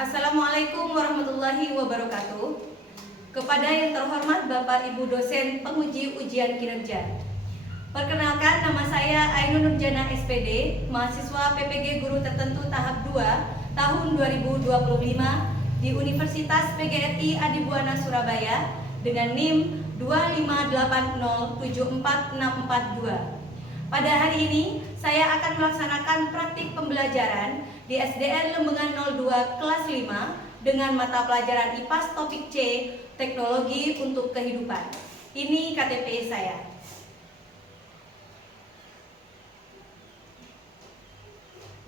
Assalamualaikum warahmatullahi wabarakatuh. Kepada yang terhormat Bapak Ibu dosen penguji ujian kinerja. Perkenalkan, nama saya Ainun Nurjana SPD, mahasiswa PPG Guru Tertentu tahap 2 tahun 2025 di Universitas PGRI Adibuana Surabaya dengan NIM 258074642. Pada hari ini, saya akan melaksanakan praktik pembelajaran di SDN Lembengan 02 kelas 5 dengan mata pelajaran IPAS topik C, Teknologi untuk Kehidupan. Ini KTP saya.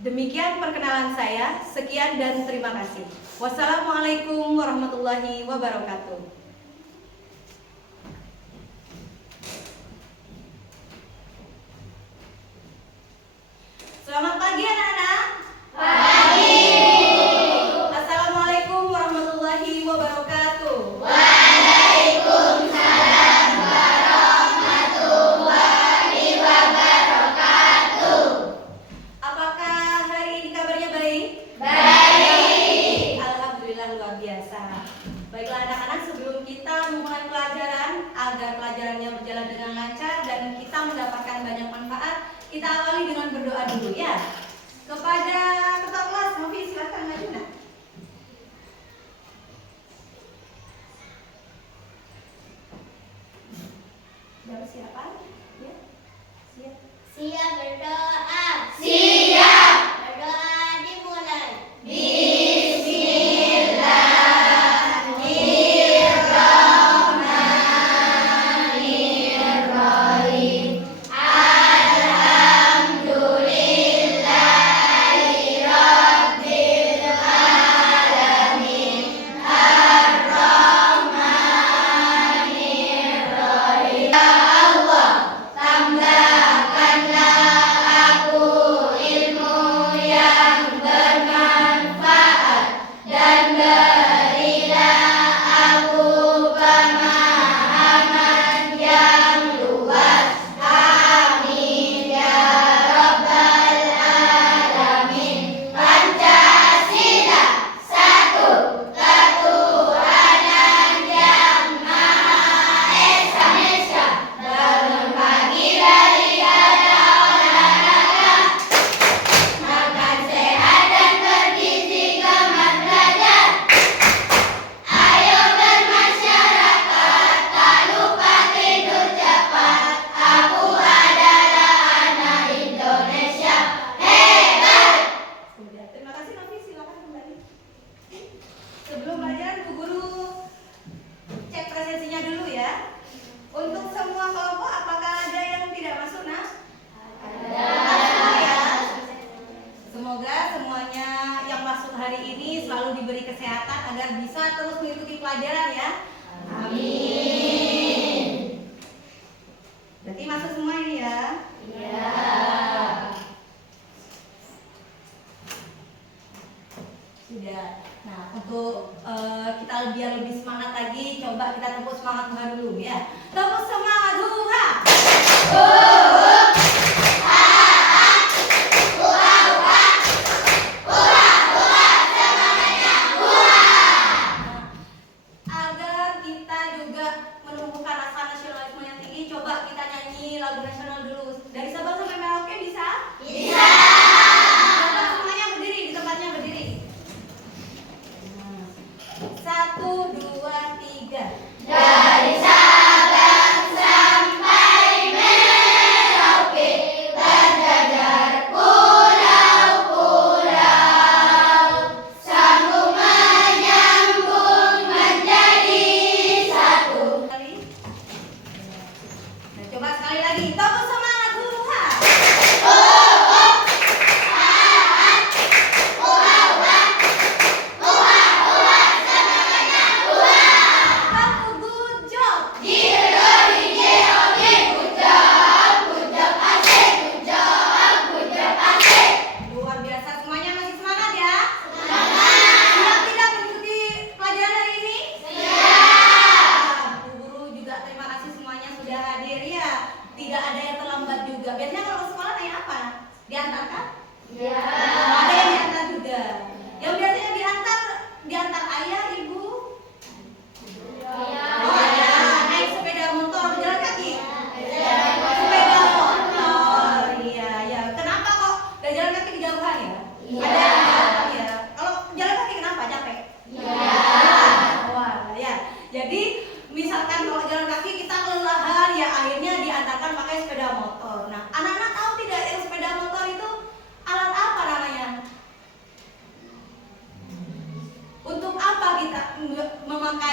Demikian perkenalan saya. Sekian dan terima kasih. Wassalamualaikum warahmatullahi wabarakatuh. Selamat pagi anak-anak. Pagi. Assalamualaikum warahmatullahi wabarakatuh. Waalaikumsalam warahmatullahi wabarakatuh. Apakah hari ini kabarnya baik? Baik. Alhamdulillah, luar biasa. Baiklah anak-anak, sebelum kita memulai pelajaran agar pelajarannya berjalan dengan lancar dan kita mendapatkan banyak manfaat, kita awali dengan berdoa dulu ya. Kepada ketua kelas, Novi silakan maju nak. Sudah siapa? Ya. Siap. Siap berdoa. Siap. Berdoa dimulai. Bismillahirrahmanirrahim. Alhamdulillahirabbil alamin. Ar-Rahmanirrahim. Ya Allah, tambahkanlah aku ilmu yang bermanfaat dan berilah aku pemahaman yang luas. Amin ya rabbal alamin. Pancasila satu ketuhanan yang maha esa. Bangun pagi dari ada olahraga, makan sehat dan bergizi, gemar belajar. Ayo bermasyarakat, tak lupa tidur cepat. Aku adalah anak Indonesia hebat. Sudah, terima kasih Novi, silakan kembali. Sebelum pelajaran, Bu Guru cek presensinya dulu ya. Untuk semua kelompok, apakah ada yang tidak masuk, Nak? Ada semua ya. Semoga semuanya yang masuk hari ini selalu diberi kesehatan agar bisa terus mengikuti pelajaran ya. Amin. Berarti masuk semua ini ya. Ya. Sudah. Nah, untuk kita biar lebih semangat lagi, coba kita tepuk semangat Tuhan dulu ya. Tepuk semangat Tuhan. Agar kita juga menumbuhkan rasa nasionalisme yang tinggi, coba kita nyanyi lagu nasional dulu. Dari Sabang sampai Merauke bisa? Bisa. Coba semuanya berdiri, di tempatnya berdiri. 1, 2, 3. Dari Sabang sampai Merauke.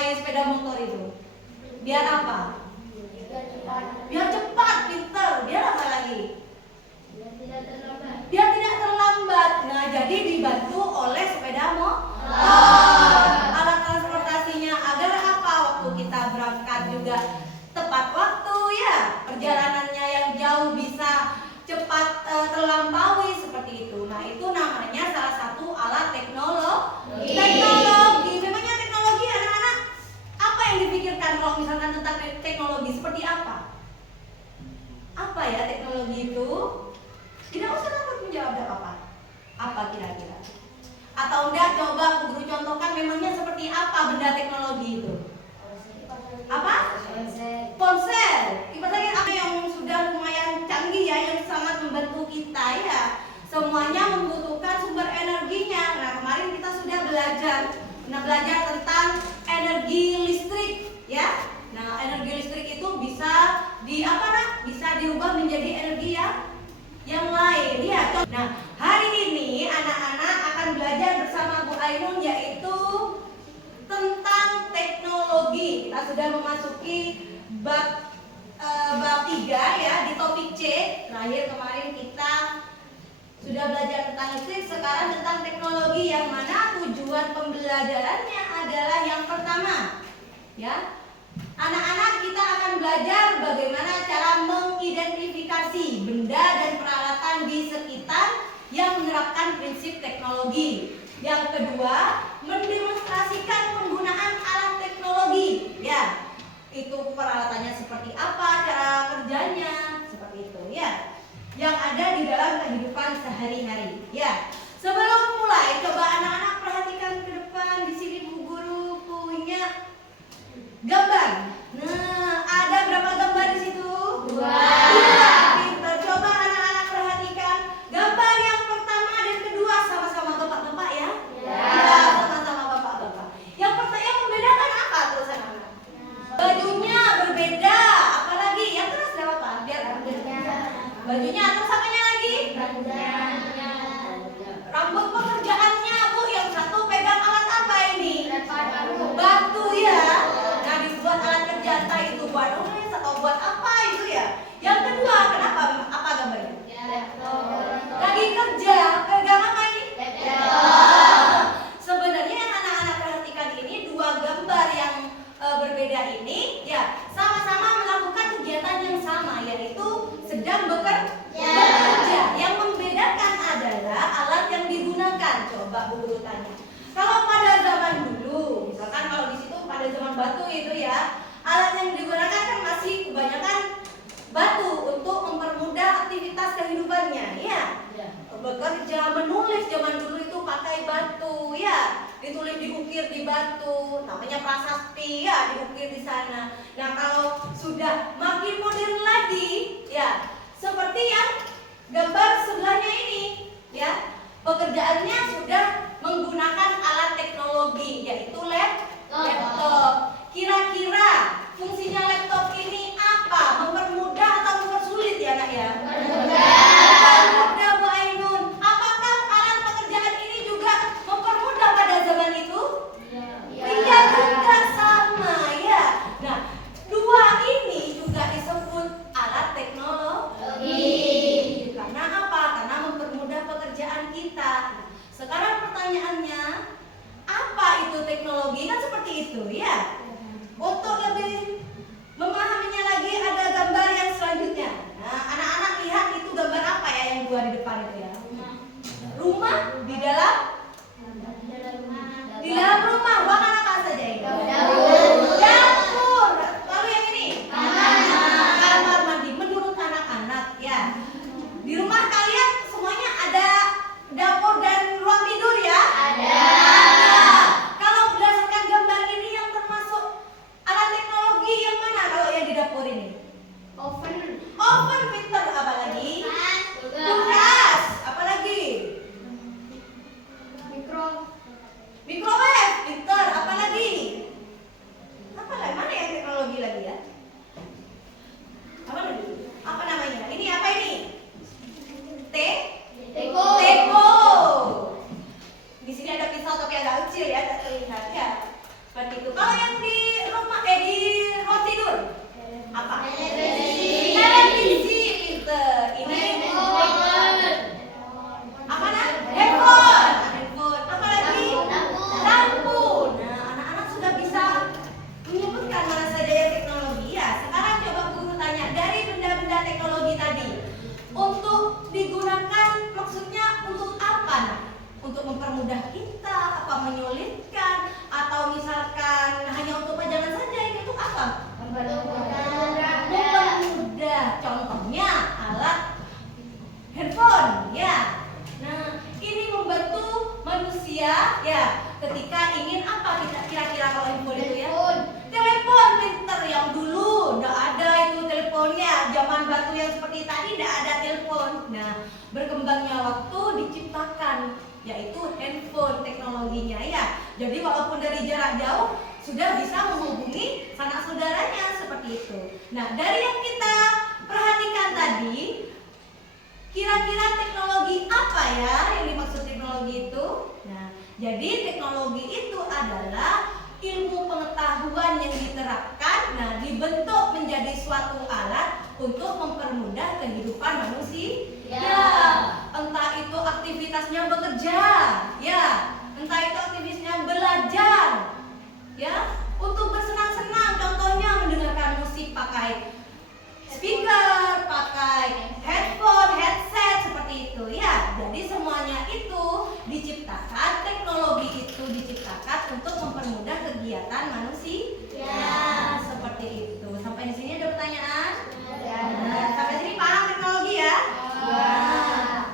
pakai sepeda motor itu? Biar apa? Biar cepat, pinter. Biar apa lagi? Biar tidak terlambat. Nah, jadi dibantu oleh sepeda motor. Alat transportasinya agar apa? Waktu kita berangkat juga tepat waktu ya. Perjalanannya yang jauh bisa cepat terlampaui seperti itu. Nah, itu namanya salah satu alat teknologi. Memangnya teknologi anak-anak apa yang dipikirkan kalau misalkan tentang teknologi seperti apa? Apa ya teknologi itu? Tidak usah takut menjawab apa. Apa kira-kira? Atau enggak coba Bu Guru contohkan memangnya seperti apa benda teknologi itu? Apa? Ponsel. Ibaratnya apa yang sudah lumayan canggih ya, yang sangat membantu kita ya. Semuanya membutuhkan sumber energinya. Nah, kemarin kita sudah belajar tentang energi listrik ya. Nah, energi listrik itu bisa bisa diubah menjadi energi yang lain ya. Nah, hari ini anak-anak akan belajar bersama Bu Ainun yaitu tentang teknologi. Kita sudah memasuki bab 3 ya, di topik C. Terakhir kemarin kita sudah belajar tentang listrik, sekarang tentang teknologi, yang mana tujuan pembelajarannya adalah yang pertama ya. Anak-anak kita akan belajar bagaimana cara mengidentifikasi benda dan peralatan di sekitar yang menerapkan prinsip teknologi. Yang kedua, mendemonstrasikan penggunaan alat teknologi ya. Itu peralatannya seperti apa, cara kerjanya, seperti itu ya. Yang ada di dalam kehidupan sehari-hari ya. Sebelum mulai, coba anak-anak perhatikan ke depan. Di sini Bu Guru punya gambar. Nah, ada berapa gambar di situ? 2. Pintar. Coba anak-anak perhatikan gambar yang pertama dan kedua, sama-sama bapak-bapak ya. Ya, sama-sama bapak-bapak. Yang pertama, yang membedakan apa tuh anak-anak? Bajunya berbeda. Apalagi yang keras berapa? Biar bajunya atau samanya lagi? Rambut pekerjaannya Bu, yang satu pegang alat apa ini? Batu ya. Nah, dibuat alat kerja, entah itu buat nulis atau buat apa itu ya. Yang kedua, kenapa? Apa gambarnya? Lagi kerja, pegang apa ini? Sebenarnya yang anak-anak perhatikan ini, dua gambar yang berbeda ini ya, sama-sama melakukan kegiatan yang sama, yaitu sedang bekerja. Yang membedakan adalah alat yang digunakan. Coba Bu Guru tanya, kalau pada zaman dulu, misalkan kalau di situ pada zaman batu itu ya, alat yang digunakan kan masih kebanyakan batu untuk mempermudah aktivitas kehidupannya ya. Bekerja, menulis zaman dulu itu pakai batu ya, ditulis diukir di batu, namanya prasasti ya, diukir di sana. Nah, kalau sudah makin modern lagi ya, seperti yang gambar sebelahnya ini ya, pekerjaannya sudah menggunakan alat teknologi yaitu laptop. Kira-kira fungsinya laptop ini apa? Mempermudah atau mempersulit ya nak ya? Mempermudah Bu Ainun. Apakah alat pekerjaan ini juga mempermudah pada zaman itu? Iya juga, sama ya. Nah, dua ini juga disebut alat teknologi. Karena apa? Karena mempermudah pekerjaan kita. Sekarang pertanyaannya, apa itu teknologi? Kan seperti itu ya. Untuk lebih memahaminya lagi, ada gambar yang selanjutnya. Nah, anak-anak lihat itu gambar apa ya yang dua di depan itu ya? Rumah di dalam rumah. Ruangan apa saja ini? Dapur. Lalu yang ini? Kamar mandi. Menurut anak-anak ya, di rumah kalian semuanya ada dapur dan ruang tidur ya? Ada. Kalau berdasarkan gambar ini, yang termasuk alat teknologi yang mana kalau yang di dapur ini? Oven, pinter. Apa lagi? Kulkas. Apa lagi? Microwave, pinter. Apa lagi? Apa lagi? Mana yang teknologi lagi ya? Apa lagi? Apa namanya? Ini apa ini? Teko. Di sini ada pisau tapi agak kecil ya, tak terlihat ya. Seperti itu. Kalau yang di rumah di ruang tidur apa? Televisi. Televisi, pinter. Ini apa nah? Handphone. Handphone. Apa lagi? Lampu. Nah, anak-anak sudah bisa menyebutkan mana saja yang teknologi ya. Sekarang coba guru tanya, dari benda-benda teknologi tadi untuk digunakan maksudnya untuk apa nah? Untuk mempermudah kita, apa menyulitkan, atau misalkan hanya untuk pajangan saja, ini untuk apa? Mempermudah. Contohnya alat handphone ya. Nah, ini membantu manusia ya ketika ingin apa kita kira-kira kalau handphone itu ya? Telepon pinter. Yang dulu nggak ada itu teleponnya, zaman batu yang seperti tadi nggak ada telepon. Nah, berkembangnya waktu diciptakan yaitu handphone teknologinya ya. Jadi walaupun dari jarak jauh sudah bisa menghubungi sanak saudaranya seperti itu. Nah, dari yang kita perhatikan tadi, kira-kira teknologi apa ya yang dimaksud teknologi itu? Nah, jadi teknologi itu adalah ilmu pengetahuan yang diterapkan, nah dibentuk menjadi suatu alat untuk mempermudah kehidupan manusia. Ya, entah itu aktivitasnya bekerja, ya, entah itu aktivitasnya belajar, ya, untuk bersenang-senang, contohnya mendengarkan musik pakai speaker, pakai headphone, headset seperti itu, ya. Jadi semuanya itu diciptakan, teknologi itu diciptakan untuk mempermudah kegiatan manusia. Ya, seperti itu. Sampai di sini ada pertanyaan? Nah, sampai sini paham teknologi ya? Nah,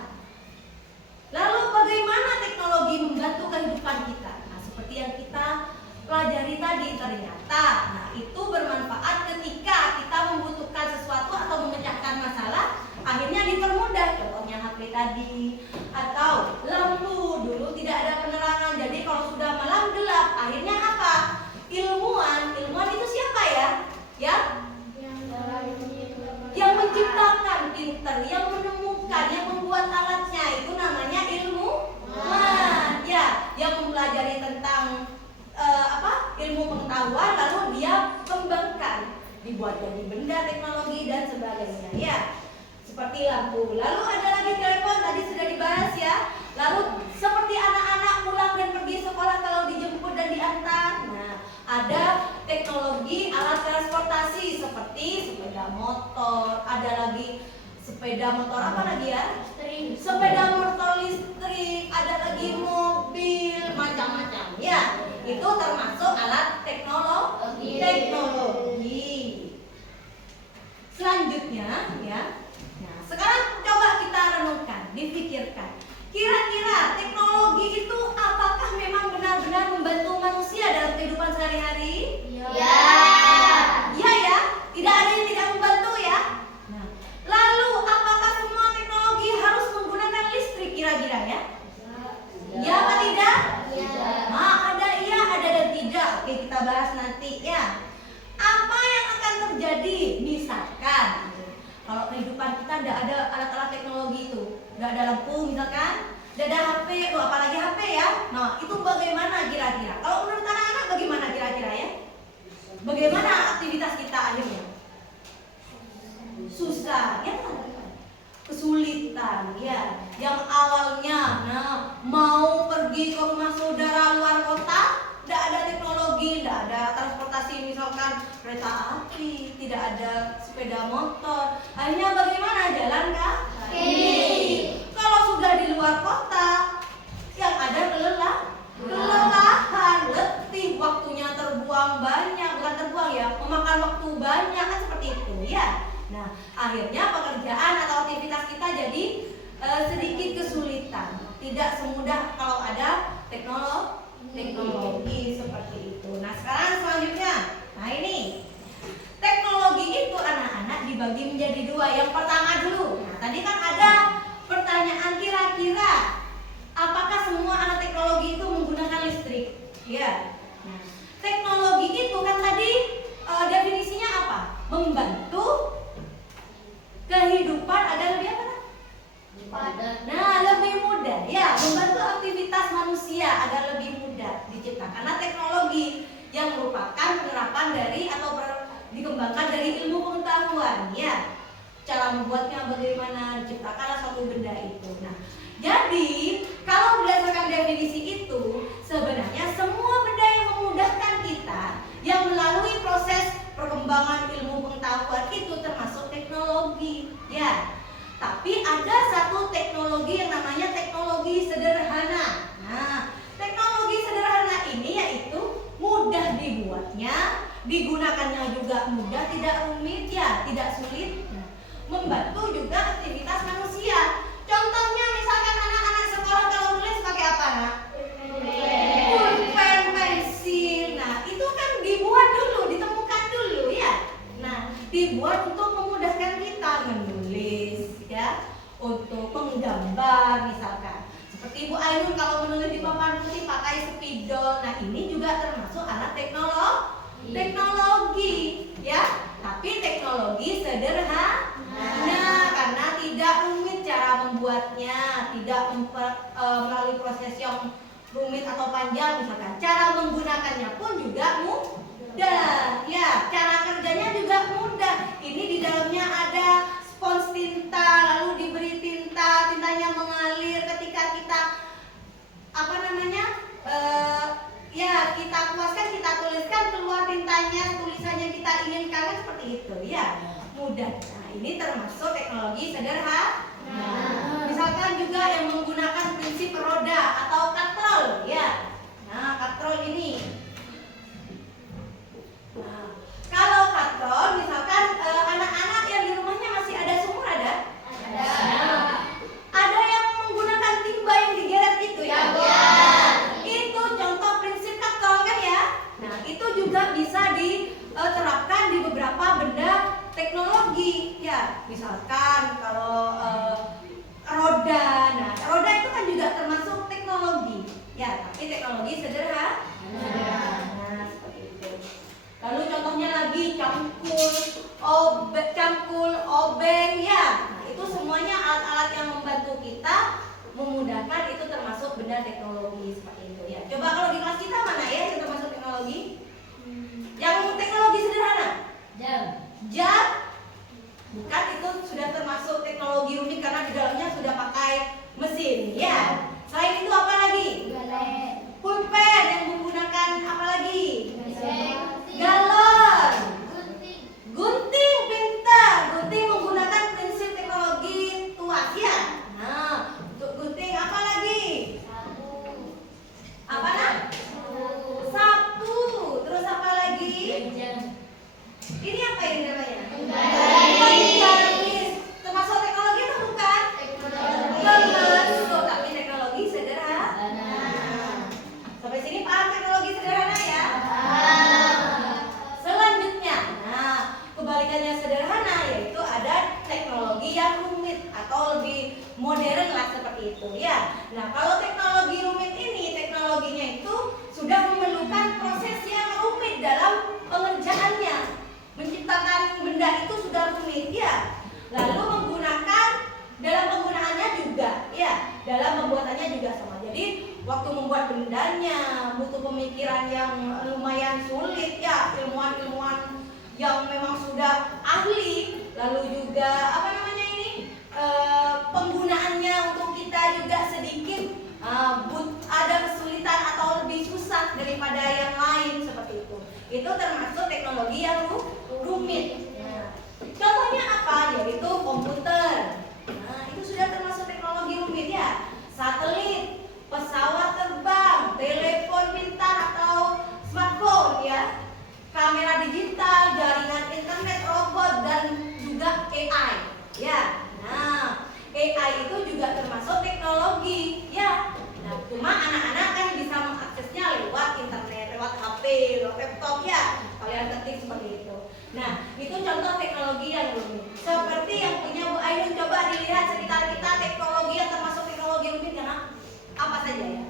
lalu bagaimana teknologi membantu kehidupan kita? Nah, seperti yang kita pelajari tadi ternyata, nah itu bermanfaat ketika kita membutuhkan sesuatu atau memecahkan masalah, akhirnya dipermudah. Contohnya HP tadi, atau lampu dulu tidak ada penerangan, jadi kalau sudah malam gelap, akhirnya apa? Ilmuwan itu siapa ya? Ya? Yang menciptakan, pinter, yang menemukan, yang membuat alatnya, itu namanya ilmuwan. Ya, yang mempelajari tentang ilmu pengetahuan, lalu dia kembangkan, dibuat jadi benda teknologi dan sebagainya. Ya, seperti lampu. Lalu ada lagi telepon, tadi sudah dibahas ya. Lalu seperti anak-anak pulang dan pergi sekolah kalau dijemput dan diantar. Nah, ada teknologi alat transportasi seperti sepeda motor, ada lagi sepeda motor apa lagi ya? Sepeda motor listrik, ada lagi mobil, macam-macam ya. Itu termasuk alat teknologi. Selanjutnya ya. Nah, sekarang coba kita renungkan, dipikirkan. Kira-kira teknologi itu apakah memang benar-benar membantu manusia dalam kehidupan sehari-hari? Ya. Iya ya, tidak ada yang tidak membantu ya. Nah, lalu apakah semua teknologi harus menggunakan listrik kira-kira ya? Ya apa tidak? Nah, ada iya, ada dan tidak. Oke, kita bahas nanti ya. Apa yang akan terjadi misalkan kalau kehidupan kita tidak ada alat-alat teknologi itu, tidak ada lampu misalkan, tidak ada HP, apalagi HP ya. Nah, itu bagaimana kira-kira? Kalau menurut anak-anak bagaimana kira-kira ya? Bagaimana aktivitas kita akhirnya? Susah, ya kan? Kesulitan, ya. Yang awalnya, mau pergi ke rumah saudara luar kota, tidak ada teknologi, tidak ada transportasi misalkan kereta api, tidak ada sepeda motor. Akhirnya bagaimana? Jalan kaki. Kalau sudah di luar kota, yang ada kelelahan, letih, waktunya terbuang banyak, bukan terbuang ya, memakan waktu banyak kan seperti itu ya. Nah, akhirnya pekerjaan atau aktivitas kita jadi sedikit kesulitan, tidak semudah kalau ada teknologi seperti itu. Nah, sekarang selanjutnya, nah ini teknologi itu anak-anak dibagi menjadi dua. Yang pertama dulu, nah tadi kan ada pertanyaan kira-kira apakah semua alat teknologi dikembangkan dari ilmu pengetahuan ya. Cara membuatnya bagaimana, diciptakanlah suatu benda itu. Nah, jadi kalau berdasarkan definisi itu, sebenarnya semua benda yang memudahkan kita, yang melalui proses perkembangan ilmu pengetahuan itu termasuk teknologi ya. Tapi ada satu teknologi yang namanya teknologi sederhana. Nah, teknologi sederhana ini yaitu mudah dibuatnya, digunakannya juga mudah, tidak rumit ya, tidak sulit. Nah, membantu juga aktivitas manusia. Contohnya misalkan anak-anak sekolah kalau nulis pakai apa, Nak? Pulpen, pensil. Nah, itu kan dibuat dulu, ditemukan dulu ya. Nah, dibuat untuk memudahkan kita menulis ya, untuk menggambar misalkan. Seperti Ibu Ainun kalau menulis di papan putih pakai spidol. Nah, ini juga termasuk alat teknologi ya. Tapi teknologi sederhana. Nah, karena tidak rumit cara membuatnya, tidak melalui proses yang rumit atau panjang misalkan. Cara menggunakannya pun juga mudah. Ya, cara kerjanya juga mudah. Ini di dalamnya ada spons tinta, lalu diberi tinta, tintanya mengalir ketika kita ya kita puaskan, kita tuliskan, keluar tintanya, tulisannya kita inginkan kan seperti itu ya. Mudah. Nah, ini termasuk teknologi sederhana. Misalkan juga yang menggunakan prinsip roda atau katrol ya. Nah, katrol ini. Nah, kalau katrol misalkan anak-anak yang di rumahnya masih ada sumur ada? Ada yang menggunakan timba yang digeret itu ya? Itu contoh prinsip katrol kan ya? Nah, itu juga bisa diterapkan di beberapa benda teknologi ya. Misalkan kalau roda. Nah, roda itu kan juga termasuk teknologi ya, tapi teknologi sederhana. Nah, seperti itu. Lalu contohnya lagi cangkul, obeng ya. Nah, itu semuanya alat-alat yang membantu kita memudahkan, itu termasuk benda teknologi seperti itu ya. Coba kalau di kelas kita mana ya yang termasuk teknologi? Yang teknologi sederhana? Jam. Bukan, itu sudah termasuk teknologi rumit karena di dalamnya sudah pakai mesin ya. Selain itu apa lagi? Pulpen yang menggunakan apa lagi? Galon. Gunting, pintar. Gunting menggunakan prinsip teknologi tuas ya. Nah, untuk gunting apa lagi? Apa nak? Sapu. Terus apa lagi? Ini apa ini namanya? Garis. Termasuk teknologi atau bukan? Termasuk, tapi teknologi sederhana. Sampai sini paham teknologi sederhana ya? Selanjutnya, nah kebalikannya sederhana yaitu ada teknologi yang rumit atau lebih modern lah seperti itu ya. Nah, kalau teknologi rumit ini, teknologinya itu sudah memerlukan proses yang rumit dalam pengerjaannya. Menciptakan benda itu sudah rumit ya. Lalu menggunakan dalam penggunaannya juga ya, dalam pembuatannya juga sama. Jadi waktu membuat bendanya butuh pemikiran yang lumayan sulit ya, ilmuwan-ilmuwan yang memang sudah ahli. Lalu juga penggunaannya untuk kita juga sedikit ada kesulitan atau lebih susah daripada yang lain seperti itu. Itu termasuk teknologi yang rumit. Nah, contohnya apa? Yaitu komputer. Nah, itu sudah termasuk teknologi rumit ya. Satelit, pesawat terbang, telepon pintar atau smartphone ya, kamera digital, jaringan internet, robot, dan juga AI ya. Nah, AI itu juga termasuk teknologi ya. Nah, cuma anak-anak kan bisa mengaksesnya lewat internet, lewat HP, lewat laptop ya. Kalian ketik seperti itu. Nah, itu contoh teknologi yang rumit. Seperti yang punya Bu Ainun, coba dilihat sekitar kita teknologi yang termasuk teknologi rumit ya, Nak? Apa saja ya?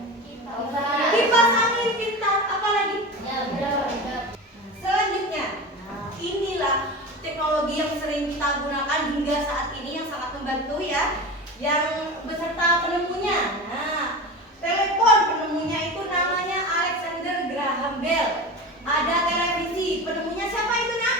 Kipas angin pintar, apa lagi? Selanjutnya, nah, inilah teknologi yang sering kita gunakan hingga saat ini yang sangat membantu ya, yang beserta penemunya. Nah, telepon penemunya itu namanya Alexander Graham Bell. Ada televisi, penemunya siapa itu, Nak?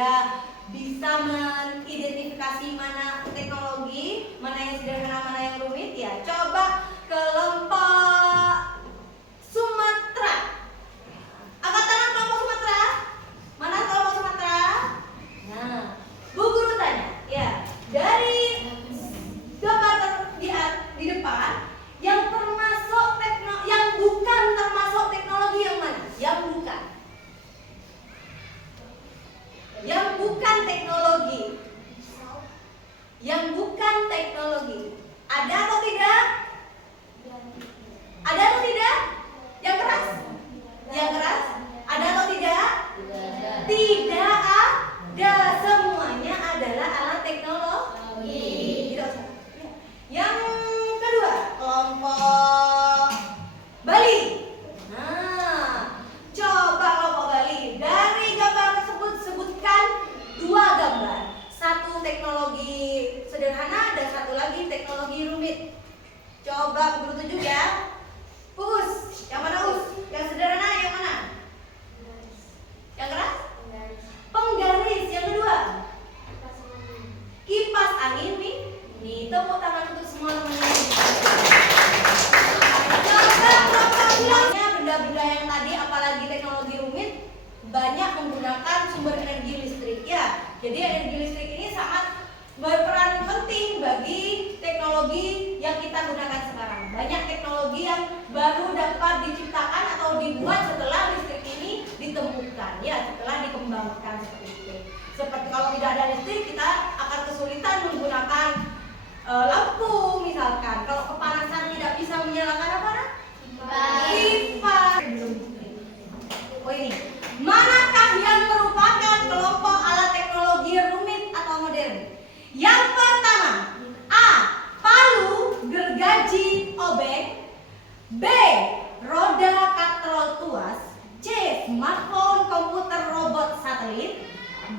sudah bisa mengidentifikasi mana teknologi, mana yang sederhana, mana yang rumit ya. Coba kelompok Sumatera. Angkat tangan kelompok Sumatera. Mana kelompok Sumatera? Nah, Bu Guru tanya, ya, dari gambar di depan yang termasuk yang bukan termasuk teknologi yang mana? Yang bukan. Yang bukan teknologi. Yang bukan teknologi. Ada atau tidak? Ada atau tidak? Yang keras? Yang keras? Ada atau tidak? Tidak ada. Semuanya adalah alat teknologi. Tidak usah. Yang kedua, kelompok Bali. Nah, coba kelompok Bali. Dari gambar tersebut sebutkan 2 gambar. Satu teknologi sederhana dan satu lagi teknologi rumit. Coba guru tunjuk ya. Us, yang mana us? Yang sederhana yang mana? Yang keras? Penggaris. Yang kedua, kipas angin. Nih, tepuk tangan untuk semua teman-teman. Coba benda-benda yang tadi, apalagi teknologi rumit, banyak menggunakan sumber energi listrik ya. Jadi energi listrik ini sangat berperan penting bagi teknologi yang kita gunakan sekarang. Banyak teknologi yang baru dapat diciptakan atau dibuat setelah listrik ini ditemukan ya, setelah dikembangkan seperti itu. Seperti kalau tidak ada listrik, kita akan kesulitan menggunakan lampu misalkan. Kalau kepanasan tidak bisa menyalakan apa? Kipas. Oh ini, manakah yang merupakan kelompok alat teknologi rumit atau modern? Yang pertama, A. Palu, gergaji, obeng. B. Roda katrol tuas. C. Smartphone, komputer, robot, satelit.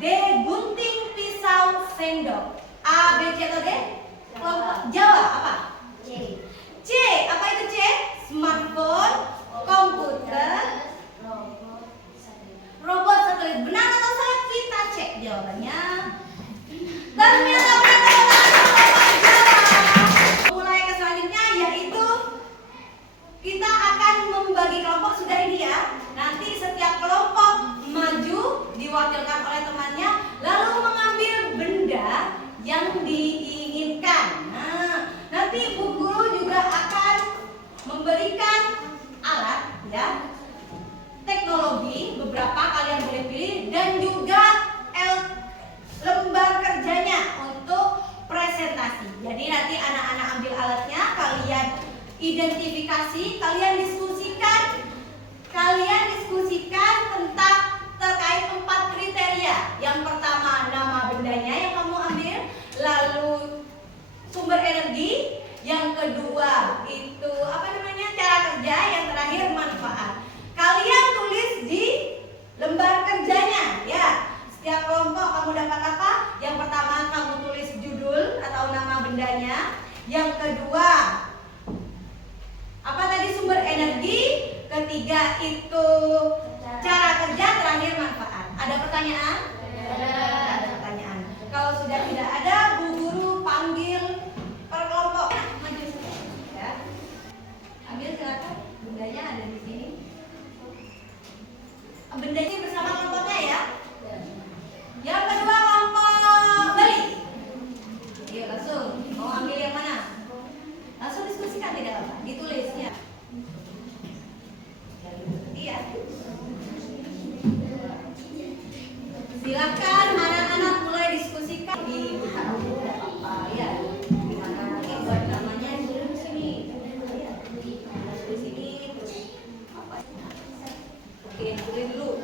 D. Gunting, pisau, sendok. A, B, C atau D? Jawab apa? C. C, apa itu C? Smartphone, komputer, robot, satelit. Benar atau salah? Kita cek jawabannya. Ternyata mulai ke selanjutnya yaitu kita akan membagi kelompok. Sudah ini ya. Nanti setiap kelompok maju diwakilkan oleh temannya, lalu mengambil benda yang diinginkan. Nah, nanti Bu Guru juga akan memberikan alat ya, teknologi, beberapa kalian boleh pilih, dan juga lembar kerjanya untuk presentasi. Jadi nanti anak-anak ambil alatnya, kalian identifikasi, kalian diskusikan tentang terkait 4 kriteria. Yang pertama nama bendanya yang kamu ambil, lalu sumber energi, yang kedua itu cara kerja, yang terakhir manfaat. Kalian tulis di lembar kerjanya ya. Setiap kelompok kamu dapat apa? Yang pertama kamu tulis judul atau nama bendanya. Yang kedua apa tadi? Sumber energi. Ketiga itu cara kerja. Terakhir manfaat. Ada pertanyaan? Ada pertanyaan. Kalau sudah tidak ada, Bu Guru panggil per kelompok. Maju ya. Ambil silakan. Bendanya ada di sini. Bendanya bersama kelompoknya ya. Yang kedua kelompok Bali. Iya langsung. Mau ambil yang mana? Langsung diskusikan, tidak apa. Ditulis ya. Iya. Silakan anak-anak mulai diskusikan di apa ya. Gimana nanti buat namanya di sini. Ya. Di sini terus apa? Oke, tulis dulu.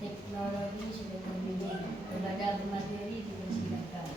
teknologi sudah terjadi, tenaga materi dipersilakan.